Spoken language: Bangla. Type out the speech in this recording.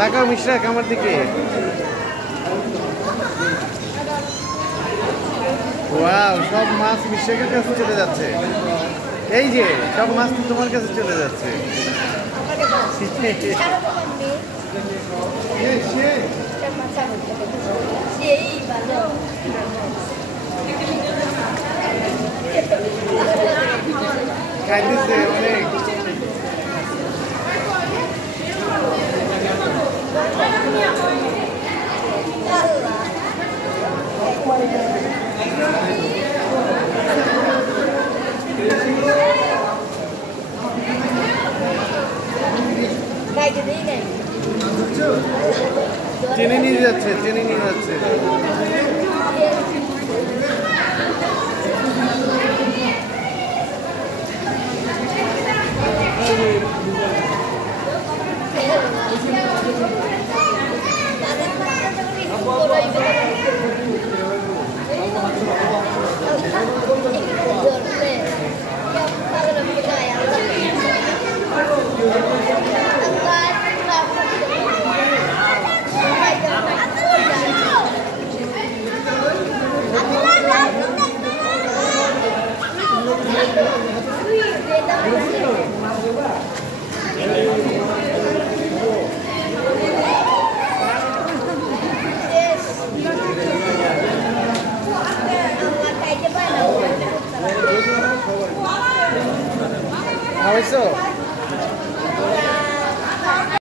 তাকাও মিশরাক আমার দিকে। ওয়াও, সব মাছ মিশরাকের কাছে চলে যাচ্ছে। এই যে সব মাছ তো তোমার কাছে চলে যাচ্ছে। খাইতেছে অনেক। টেনে নিয়ে যাচ্ছে, টেনে নিয়ে যাচ্ছে। How is it?